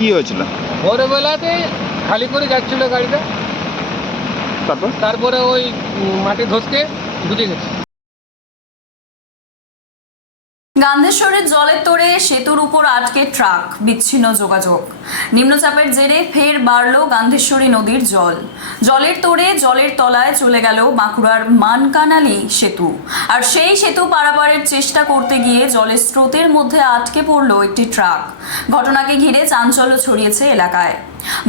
কি হয়েছিল? ভোরবেলাতে খালি করে যাচ্ছিল গাড়িটা, তারপরে ওই মাটি ধসকে বুঝে গেছে। গান্ধেশ্বরের জলের তোড়ে সেতুর উপর আটকে ট্রাক, বিচ্ছিন্ন যোগাযোগ। নিম্নচাপের জেরে ফের বাড়ল গান্ধেশ্বরী নদীর জল। জলের তোড়ে জলের তলায় চলে গেল বাঁকুড়ার মানকানালি সেতু। আর সেই সেতু পারাপারের চেষ্টা করতে গিয়ে জলের স্রোতের মধ্যে আটকে পড়ল একটি ট্রাক। ঘটনাকে ঘিরে চাঞ্চল্য ছড়িয়েছে এলাকায়।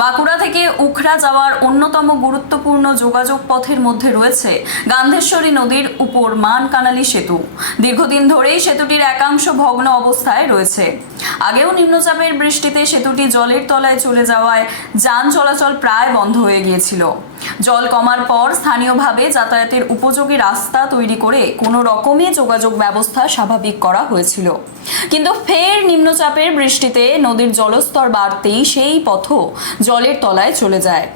বাঁকুড়া থেকে উখড়া যাওয়ার অন্যতম গুরুত্বপূর্ণ যোগাযোগ পথের মধ্যে রয়েছে গান্ধেশ্বরী নদীর উপর মানকানালি সেতু। দীর্ঘদিন ধরেই সেতুটির একাংশ ভগ্ন অবস্থায় রয়েছে। আগেও নিম্নচাপের বৃষ্টিতে সেতুটি জলের তলায় চলে যাওয়ায় যান চলাচল প্রায় বন্ধ হয়ে গিয়েছিল। জল কমার পর স্থানীয়ভাবে যাতায়াতের উপযোগী রাস্তা তৈরি করে কোনো রকমে যোগাযোগ ব্যবস্থা স্বাভাবিক করা হয়েছিল। কিন্তু ফের নিম্নচাপের বৃষ্টিতে নদীর জলস্তর বাড়তেই সেই পথও জলের তলায় চলে যায়।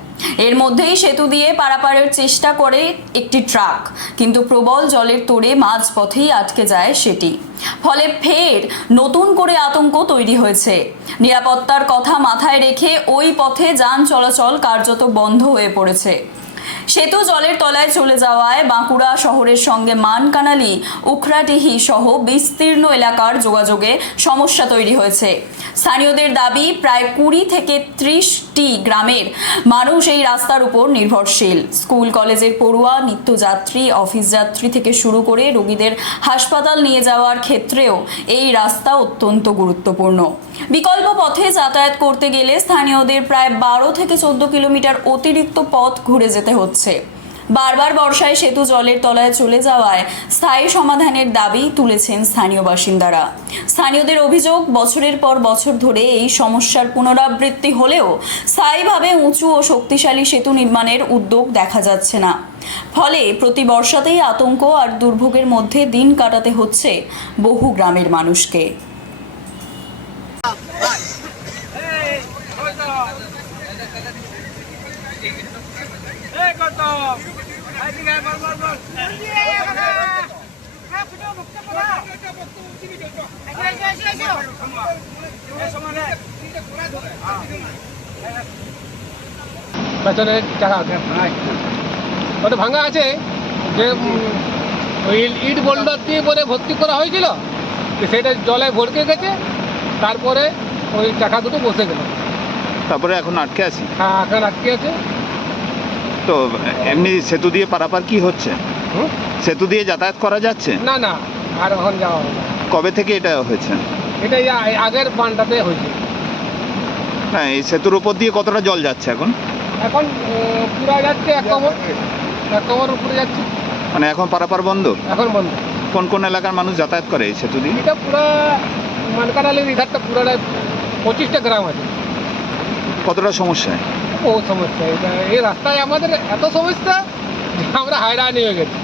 এর মধ্যেই সেতু দিয়ে পারাপারের চেষ্টা করে একটি ট্রাক, কিন্তু প্রবল জলের তোড়ে মাঝপথেই আটকে যায় সেটি। ফলে ফের নতুন করে আতঙ্ক তৈরি হয়েছে। নিরাপত্তার কথা মাথায় রেখে ওই পথে যান চলাচল কার্যত বন্ধ হয়ে পড়েছে। সেতু জলের তলায় চলে যাওয়ায় বাঁকুড়া শহরের সঙ্গে মানকানালি, উখড়াডিহি সহ বিস্তীর্ণ এলাকার যোগাযোগে সমস্যা তৈরি হয়েছে। স্থানীয়দের দাবি, প্রায় 20 থেকে 30টি গ্রামের মানুষ এই রাস্তার উপর নির্ভরশীল। স্কুল কলেজের পড়ুয়া, নিত্যযাত্রী, অফিস যাত্রী থেকে শুরু করে রোগীদের হাসপাতাল নিয়ে যাওয়ার ক্ষেত্রেও এই রাস্তা অত্যন্ত গুরুত্বপূর্ণ। বিকল্প পথে যাতায়াত করতে গেলে স্থানীয়দের প্রায় 12 থেকে 14 কিলোমিটার অতিরিক্ত পথ ঘুরে যেতে হচ্ছে। বারবার বর্ষায় সেতু জলের তলায় চলে যাওয়ায় স্থায়ী সমাধানের দাবি তুলেছেন স্থানীয় বাসিন্দারা। স্থানীয়দের অভিযোগ, বছরের পর বছর ধরে এই সমস্যার পুনরাবৃত্তি হলেও স্থায়ীভাবে উঁচু ও শক্তিশালী সেতু নির্মাণের উদ্যোগ দেখা যাচ্ছে না। ফলে প্রতি বর্ষাতেই আতঙ্ক আর দুর্ভোগের মধ্যে দিন কাটাতে হচ্ছে বহু গ্রামের মানুষকে। পেছনে চাকা ওটা ভাঙা আছে, যে ওই ইট বোল্ডার দিয়ে পরে ভর্তি করা হয়েছিল, সেটা জলে ভরকে গেছে, তারপরে ওই চাকা দুটো বসে গেল। তারপরে এখন আটকে আছি। হ্যাঁ, এখন আটকে আছে। তো এমনি সেতু দিয়ে পারাপার কি হচ্ছে? সেতু দিয়ে যাতায়াত করা যাচ্ছে না না, আর এখন যাওয়া হবে না। কবে থেকে এটা হয়েছে? এটা আগের বানটাতে হয়েছে। হ্যাঁ, এই সেতুর উপর দিয়ে কতটা জল যাচ্ছে এখন? এখন পুরা যাচ্ছে, এক কমর উপরে যাচ্ছে। মানে এখন পারাপার বন্ধ? এখন বন্ধ। কোন কোন এলাকার মানুষ যাতায়াত করে এই সেতু দিয়ে? এটা পুরা মানকানালির ইধারটা পুরাটা 25টা গ্রাম আছে। কতটা সমস্যা? বহু সমস্যা। এটা এই রাস্তায় আমাদের এত সমস্যা যে আমরা হায়রানি হয়ে গেছি।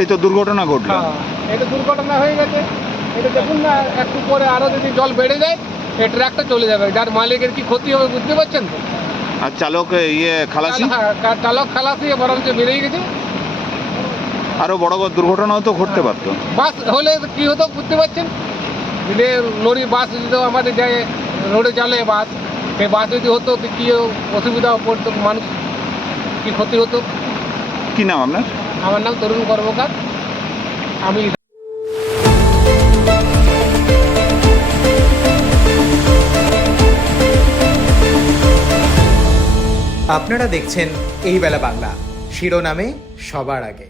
এই তো দুর্ঘটনা ঘটলো। হ্যাঁ, এটা দুর্ঘটনা হয়ে গেছে। এটা দেখুন না, একটু পরে আরো যদি জল বেড়ে যায় এই ট্রাকটা চলে যাবে। যার মালিকের কি ক্ষতি হবে বুঝতে পারছেন তো? আর চালক খালাসি? চালক খালাসি বরঞ্চ বেরিয়ে গেছে। আরো বড় বড় দুর্ঘটনাও তো ঘটতে পারতো। বাস হলে কি হতো বুঝতে পারছেন? যদি লরি বাস যদি আমাদের যায়, রোডে চলে বাস, সেই বাস যদি হতো তো কি অসুবিধা পড়তো, মানুষ কি ক্ষতি হতো। কি নাম আপনার? আমার নাম তরুণ কর্মকার। আমি আপনারা দেখছেন এই বেলা বাংলা, শিরোনামে সবার আগে।